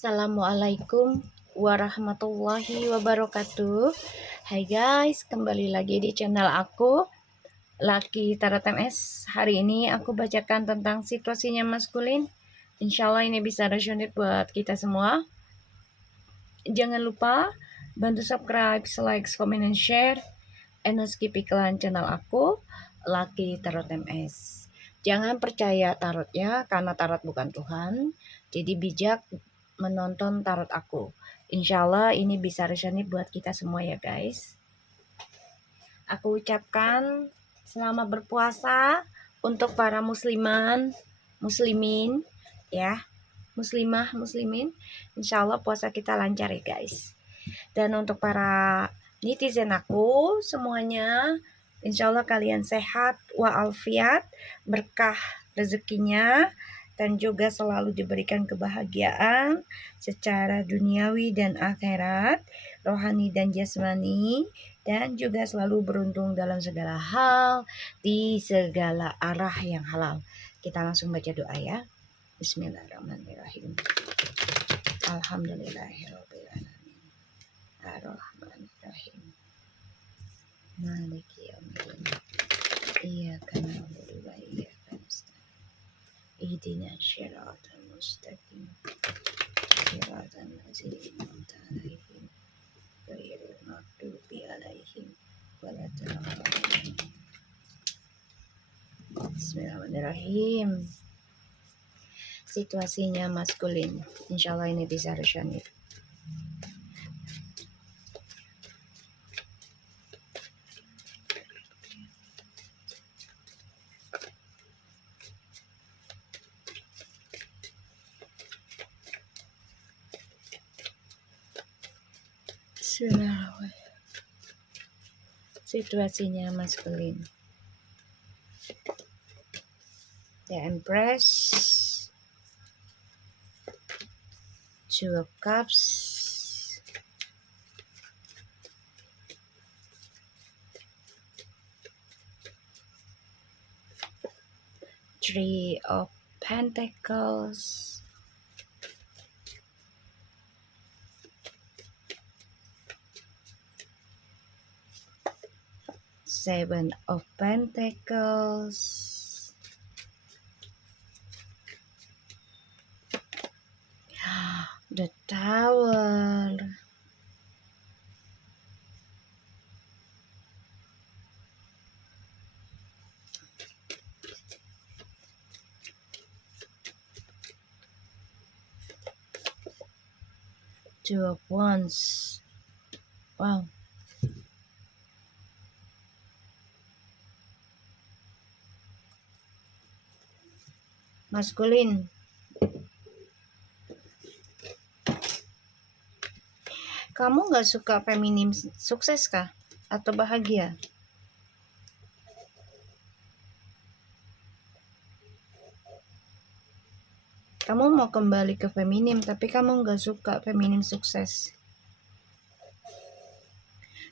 Assalamualaikum warahmatullahi wabarakatuh. Hai guys, kembali lagi di channel aku, Laki Tarot MS. Hari ini aku bacakan tentang situasinya maskulin. Insya Allah ini bisa resonate buat kita semua. Jangan lupa bantu subscribe, like, comment, and share. And skip iklan channel aku, Laki Tarot MS. Jangan percaya tarotnya karena tarot bukan Tuhan. Jadi bijak menonton tarot aku. Insya Allah ini bisa resonate buat kita semua ya guys. Aku ucapkan selamat berpuasa untuk para muslimin ya. Muslimah, muslimin. Insya Allah puasa kita lancar ya guys. Dan untuk para netizen aku semuanya, insya Allah kalian sehat walafiat, berkah rezekinya, dan juga selalu diberikan kebahagiaan secara duniawi dan akhirat, rohani dan jasmani, dan juga selalu beruntung dalam segala hal, di segala arah yang halal. Kita langsung baca doa ya. Bismillahirrahmanirrahim. Alhamdulillahirabbil alamin. Ar-Rahmanir-Rahim. Maliki yaumiddin. Iyyaka na'budu wa iyyaka nasta'in. Ihdinas siratal mustaqim. Siratal ladzina an'amta 'alaihim ghairil maghdubi 'alaihim waladdallin. Bismillahirrahmanirrahim. Situasinya maskulin. Insya Allah ini bisa resonate. Situasinya maskulin. The Empress, Two of Cups, Three of Pentacles, Seven of Pentacles, the Tower, Two of Wands. Wow. Maskulin. Kamu gak suka feminim sukses kah? Atau bahagia? Kamu mau kembali ke feminim, tapi kamu gak suka feminim sukses.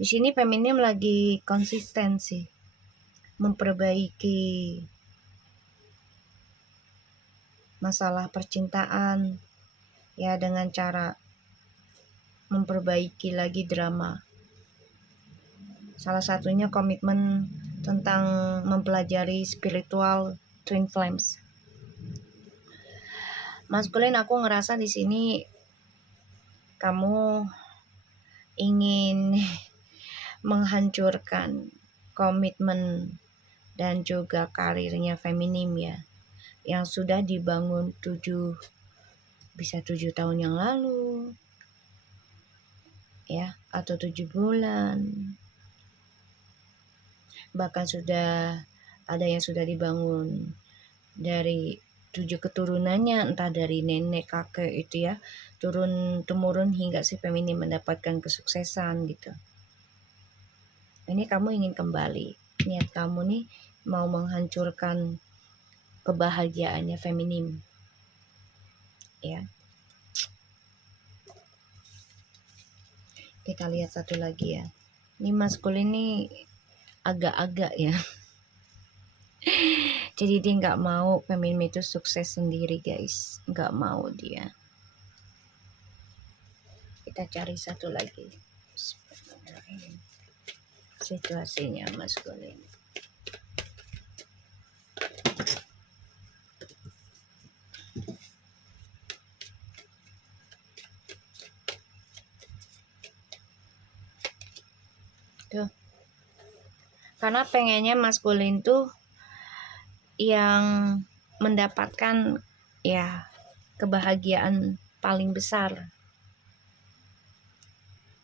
Di sini feminim lagi konsistensi, memperbaiki masalah percintaan ya, dengan cara memperbaiki lagi drama. Salah satunya komitmen tentang mempelajari spiritual twin flames. Maskulin, aku ngerasa di sini kamu ingin menghancurkan komitmen dan juga karirnya feminim ya, yang sudah dibangun 7 tahun yang lalu ya, atau 7 bulan, bahkan sudah ada yang sudah dibangun dari 7 keturunannya, entah dari nenek kakek itu ya, turun temurun hingga si feminim mendapatkan kesuksesan gitu. Ini kamu ingin kembali, niat kamu nih mau menghancurkan kebahagiaannya feminim ya. Kita lihat satu lagi ya. Ini maskulin ini agak-agak ya. Jadi dia nggak mau feminim itu sukses sendiri guys, nggak mau dia. Kita cari satu lagi. Situasinya maskulin. Tuh. Karena pengennya maskulin tuh yang mendapatkan ya kebahagiaan paling besar.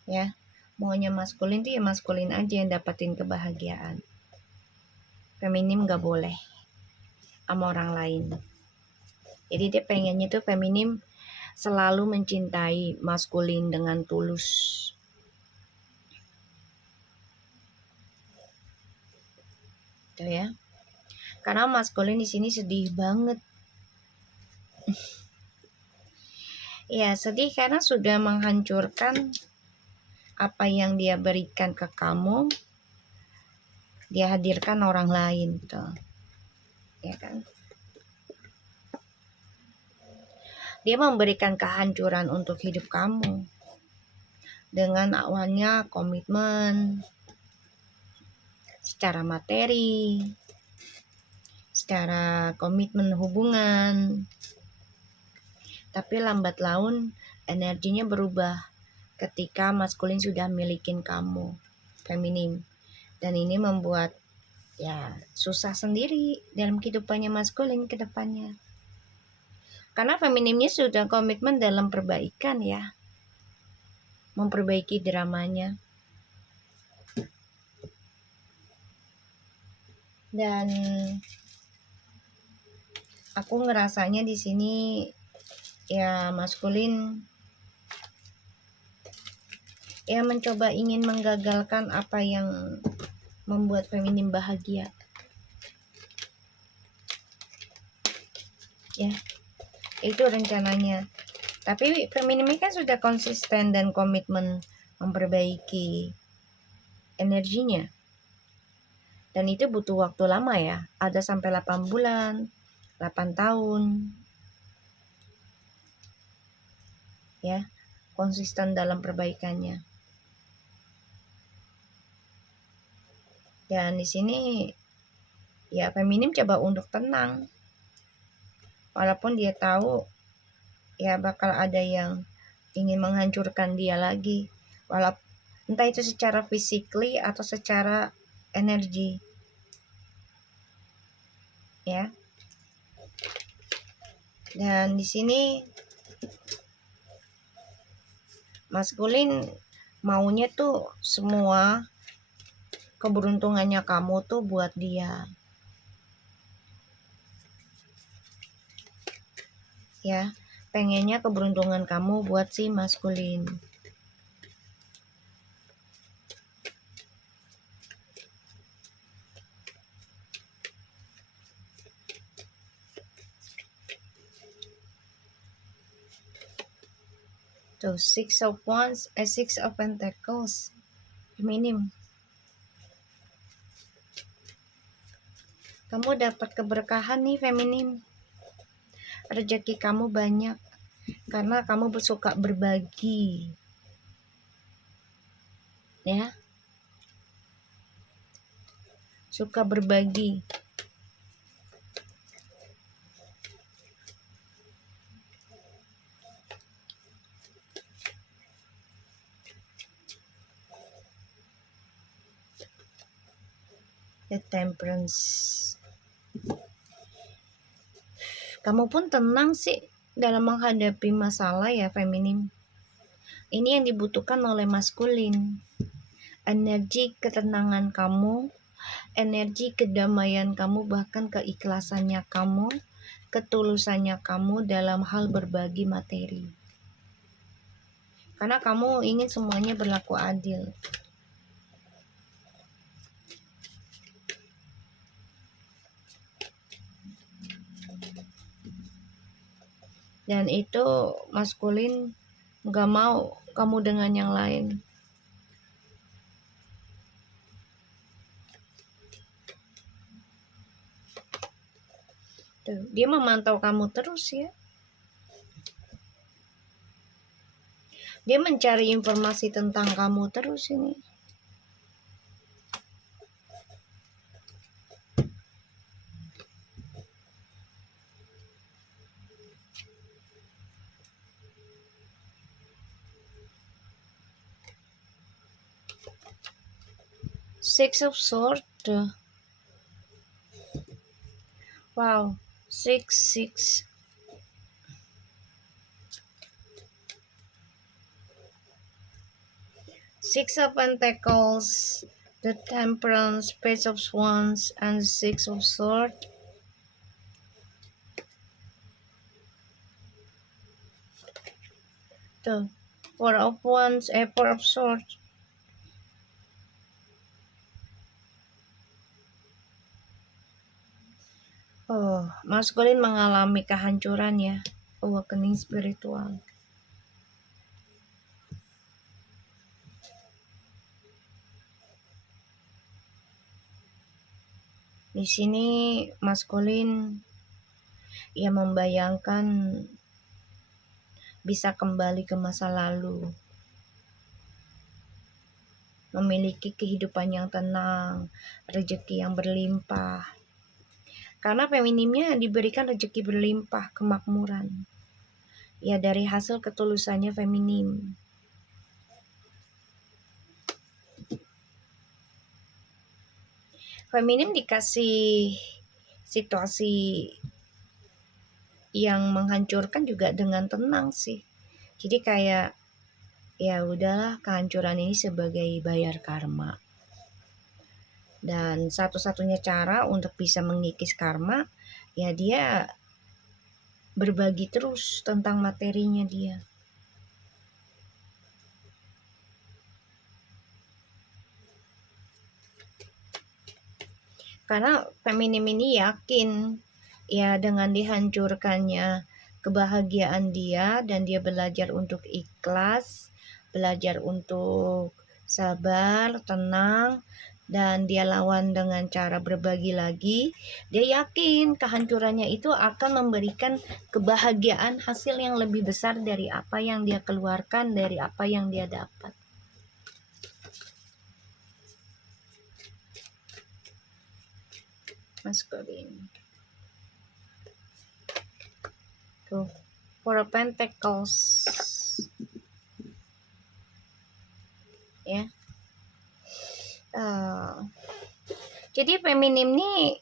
Ya, maunya maskulin tuh ya maskulin aja yang dapatin kebahagiaan. Feminim gak boleh sama orang lain. Jadi dia pengennya tuh feminim selalu mencintai maskulin dengan tulus. Tuh ya. Karena maskulin di sini sedih banget. Ya, sedih karena sudah menghancurkan apa yang dia berikan ke kamu, dia hadirkan orang lain tuh. Ya kan? Dia memberikan kehancuran untuk hidup kamu. Dengan awalnya komitmen secara materi, secara komitmen hubungan. Tapi lambat laun energinya berubah ketika maskulin sudah milikin kamu, feminim. Dan ini membuat ya susah sendiri dalam kehidupannya maskulin ke depannya. Karena feminimnya sudah komitmen dalam perbaikan ya. Memperbaiki dramanya. Dan aku ngerasanya di sini ya maskulin ya mencoba ingin menggagalkan apa yang membuat feminim bahagia. Ya, itu rencananya. Tapi feminim kan sudah konsisten dan komitmen memperbaiki energinya. Dan itu butuh waktu lama ya. Ada sampai 8 bulan, 8 tahun. Ya, konsisten dalam perbaikannya. Dan di sini ya feminim coba untuk tenang. Walaupun dia tahu ya bakal ada yang ingin menghancurkan dia lagi. Walaupun entah itu secara physically atau secara energi. Ya. Dan di sini maskulin maunya tuh semua keberuntungannya kamu tuh buat dia. Ya, pengennya keberuntungan kamu buat si maskulin. Tuh, Six of Pentacles. Minim. Kamu dapat keberkahan nih feminim. Rezeki kamu banyak karena kamu suka berbagi. Ya. Suka berbagi. The Temperance. Kamu pun tenang sih dalam menghadapi masalah ya feminim. Ini yang dibutuhkan oleh maskulin. Energi ketenangan kamu, energi kedamaian kamu, bahkan keikhlasannya kamu, ketulusannya kamu dalam hal berbagi materi. Karena kamu ingin semuanya berlaku adil. Dan itu maskulin gak mau kamu dengan yang lain. Tuh, dia memantau kamu terus ya. Dia mencari informasi tentang kamu terus ini. Six of Swords. Wow, six. Six of Pentacles, the Temperance, Page of Wands, and Six of Swords. The Four of Wands, Four of Swords. Oh, maskulin mengalami kehancuran ya, awakening spiritual. Di sini maskulin ia membayangkan bisa kembali ke masa lalu, memiliki kehidupan yang tenang, rezeki yang berlimpah. Karena feminimnya diberikan rezeki berlimpah, kemakmuran. Ya dari hasil ketulusannya feminim. Feminim dikasih situasi yang menghancurkan juga dengan tenang sih. Jadi kayak ya udahlah, kehancuran ini sebagai bayar karma. Dan satu-satunya cara untuk bisa mengikis karma ya dia berbagi terus tentang materinya dia. Karena feminim ini yakin ya dengan dihancurkannya kebahagiaan dia, dan dia belajar untuk ikhlas, belajar untuk sabar, tenang, dan dia lawan dengan cara berbagi lagi. Dia yakin kehancurannya itu akan memberikan kebahagiaan, hasil yang lebih besar dari apa yang dia keluarkan, dari apa yang dia dapat. Maskulin. Tuh, Four of Pentacles. Ya. Jadi feminim nih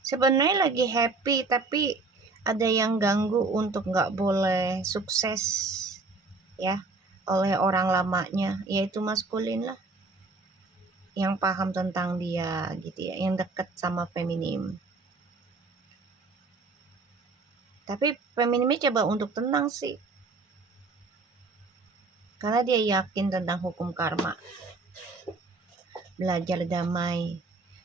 sebenarnya lagi happy, tapi ada yang ganggu untuk nggak boleh sukses ya oleh orang lamanya, yaitu maskulin lah, yang paham tentang dia gitu ya, yang deket sama feminim. Tapi feminimnya coba untuk tenang sih, karena dia yakin tentang hukum karma, belajar damai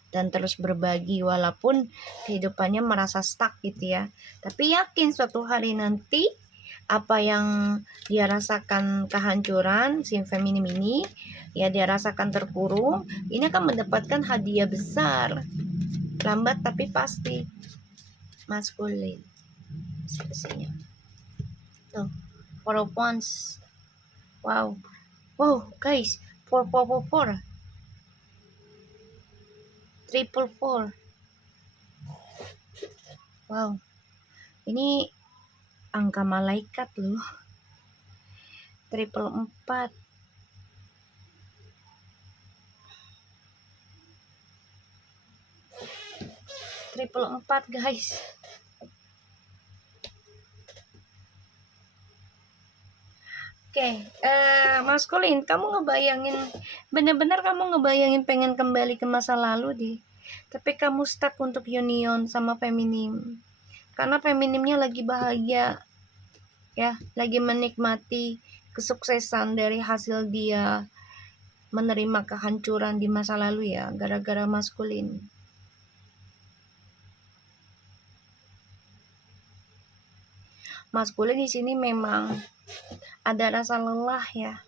dan terus berbagi walaupun kehidupannya merasa stuck gitu ya. Tapi yakin suatu hari nanti apa yang dia rasakan kehancuran si feminim ini, ya dia rasakan terkurung, ini akan mendapatkan hadiah besar. Lambat tapi pasti. Maskulin sepertinya. Tuh, Four of Wands. Wow. Wow, guys. 4. Triple 4. Wow. Ini angka malaikat loh. Triple 4. Triple 4 guys. Oke, maskulin, kamu ngebayangin, bener-bener kamu ngebayangin pengen kembali ke masa lalu deh. Tapi kamu stuck untuk union sama feminim. Karena feminimnya lagi bahagia, ya, lagi menikmati kesuksesan dari hasil dia menerima kehancuran di masa lalu ya, gara-gara maskulin. Maskulin di sini memang ada rasa lelah ya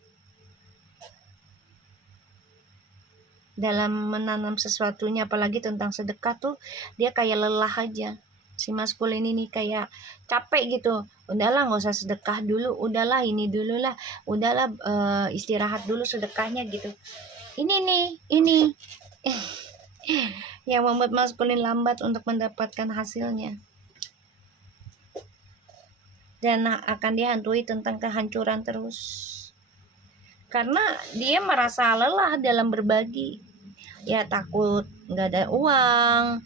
dalam menanam sesuatunya, apalagi tentang sedekah tuh dia kayak lelah aja. Si maskulin ini kayak capek gitu, udahlah nggak usah sedekah dulu, udahlah ini dulu lah, udahlah istirahat dulu sedekahnya gitu. Ini yang membuat maskulin lambat untuk mendapatkan hasilnya, dan akan dihantui tentang kehancuran terus karena dia merasa lelah dalam berbagi. Ya takut nggak ada uang,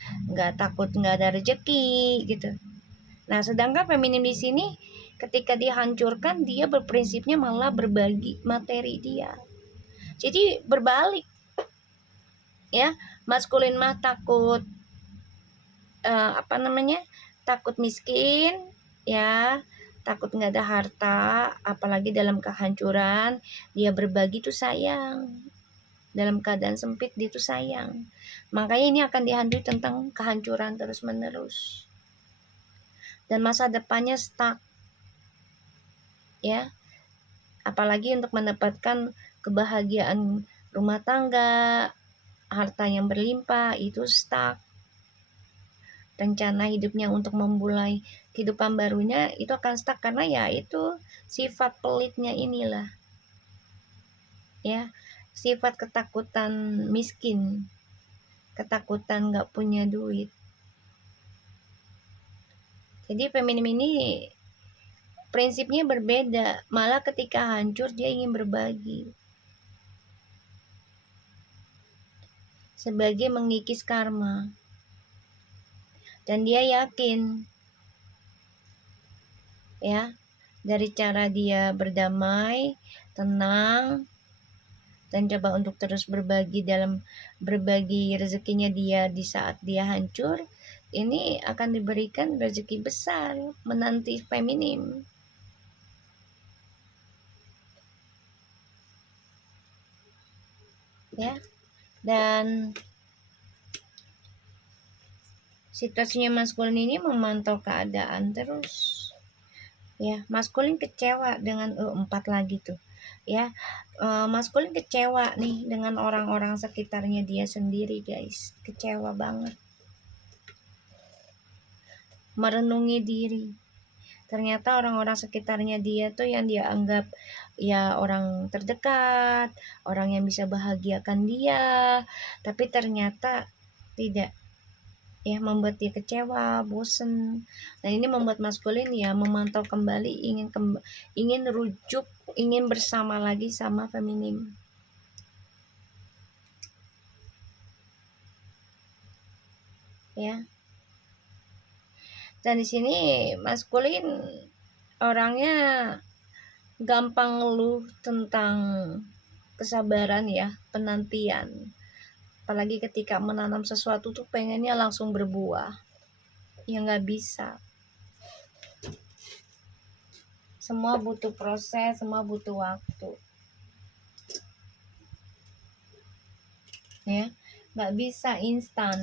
takut nggak ada rezeki gitu. Nah, sedangkan feminim di sini ketika dihancurkan, dia berprinsipnya malah berbagi materi dia. Jadi berbalik, ya. Maskulin mah takut takut miskin, ya, takut nggak ada harta, apalagi dalam kehancuran. Dia berbagi tuh sayang. Dalam keadaan sempit dia tuh sayang. Makanya ini akan dihantui tentang kehancuran terus menerus. Dan masa depannya stuck, ya. Apalagi untuk mendapatkan kebahagiaan rumah tangga, harta yang berlimpah, itu stuck. Rencana hidupnya untuk memulai kehidupan barunya itu akan stuck karena ya itu sifat pelitnya inilah, ya, sifat ketakutan miskin, ketakutan nggak punya duit. Jadi feminim ini prinsipnya berbeda, malah ketika hancur dia ingin berbagi sebagai mengikis karma. Dan dia yakin, ya, dari cara dia berdamai, tenang, dan coba untuk terus berbagi rezekinya dia di saat dia hancur, ini akan diberikan rezeki besar menanti feminim, ya. Dan situasinya maskulin ini memantau keadaan terus, ya. Maskulin kecewa dengan 4 lagi tuh, ya. Maskulin kecewa nih dengan orang-orang sekitarnya dia sendiri, guys. Kecewa banget. Merenungi diri, ternyata orang-orang sekitarnya dia tuh yang dia anggap ya orang terdekat, orang yang bisa bahagiakan dia, tapi ternyata tidak, ya, membuat dia kecewa, bosen. Dan ini membuat maskulin ya memantau kembali, ingin rujuk, ingin bersama lagi sama feminim, ya. Dan di sini maskulin orangnya gampang ngeluh tentang kesabaran, ya, penantian. Apalagi ketika menanam sesuatu tuh pengennya langsung berbuah, ya nggak bisa. Semua butuh proses, semua butuh waktu, ya, nggak bisa instan.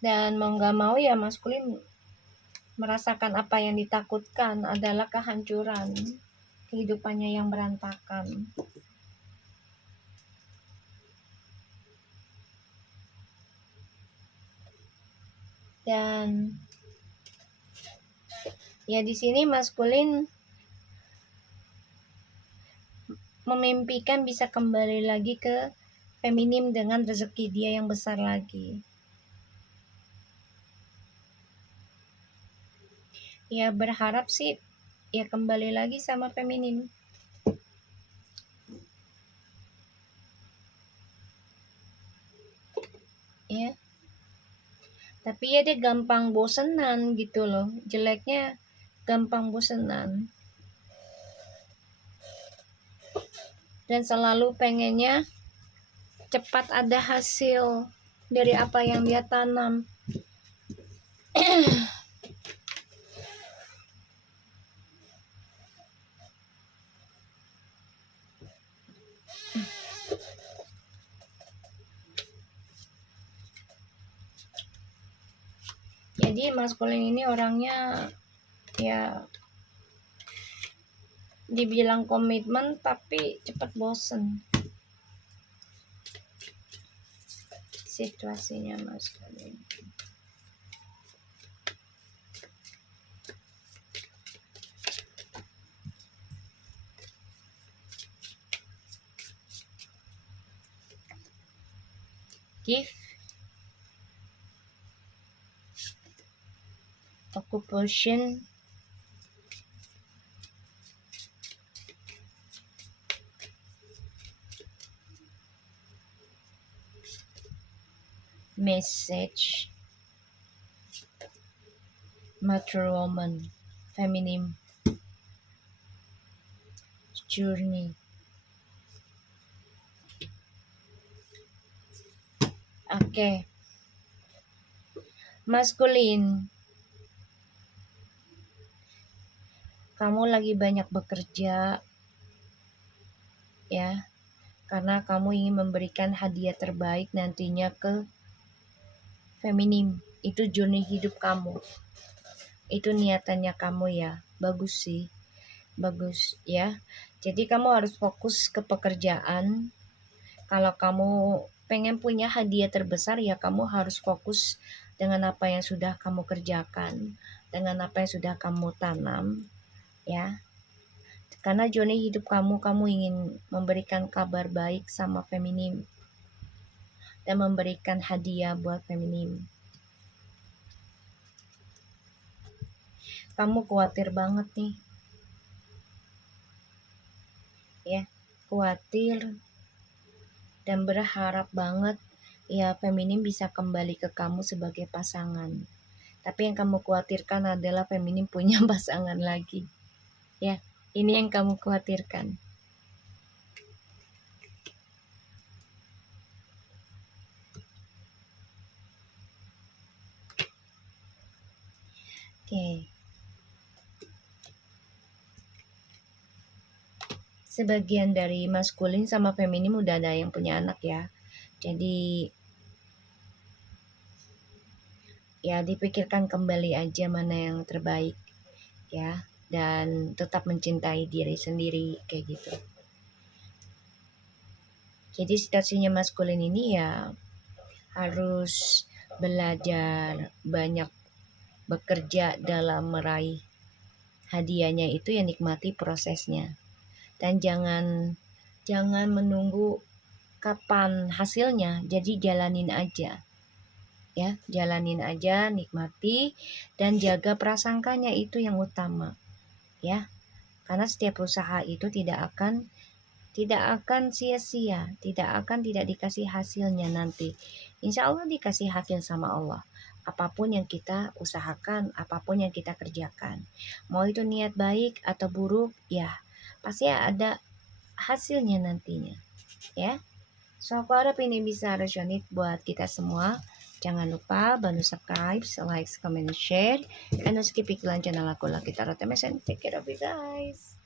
Dan mau nggak mau ya maskulin merasakan apa yang ditakutkan adalah kehancuran kehidupannya yang berantakan. Dan ya di sini maskulin memimpikan bisa kembali lagi ke feminim dengan rezeki dia yang besar lagi. Ya berharap sih ya kembali lagi sama feminim, ya. Tapi ya dia gampang bosenan gitu loh, jeleknya gampang bosenan, dan selalu pengennya cepat ada hasil dari apa yang dia tanam. Jadi maskulin ini orangnya ya dibilang komitmen tapi cepat bosen. situasinya maskulin. Gift, occupation, message, mature woman, feminine, journey. Oke. Maskulin, kamu lagi banyak bekerja ya, karena kamu ingin memberikan hadiah terbaik nantinya ke feminim. Itu journey hidup kamu, itu niatannya kamu ya. Bagus sih, bagus ya. Jadi kamu harus fokus ke pekerjaan. Kalau kamu pengen punya hadiah terbesar ya kamu harus fokus dengan apa yang sudah kamu kerjakan, dengan apa yang sudah kamu tanam ya. Karena journey hidup kamu ingin memberikan kabar baik sama feminim dan memberikan hadiah buat feminim. Kamu khawatir banget nih ya, khawatir dan berharap banget ya feminim bisa kembali ke kamu sebagai pasangan. Tapi yang kamu khawatirkan adalah feminim punya pasangan lagi ya. Ini yang kamu khawatirkan. Oke. Sebagian dari maskulin sama feminim udah ada yang punya anak ya. Jadi ya dipikirkan kembali aja mana yang terbaik ya, dan tetap mencintai diri sendiri kayak gitu. Jadi situasinya maskulin ini ya harus belajar banyak bekerja dalam meraih hadiahnya itu ya, nikmati prosesnya dan jangan menunggu kapan hasilnya. Jadi jalanin aja ya, jalanin aja, nikmati dan jaga prasangkanya, itu yang utama ya. Karena setiap usaha itu tidak akan sia-sia, tidak dikasih hasilnya nanti. Insya Allah dikasih hasil sama Allah. Apapun yang kita usahakan, apapun yang kita kerjakan, mau itu niat baik atau buruk, ya pasti ada hasilnya nantinya ya. So aku harap ini bisa resonate buat kita semua. Jangan lupa bantu subscribe, like, comment, share, and skip iklan channel aku Lucky Tarot MS. Take care of you guys.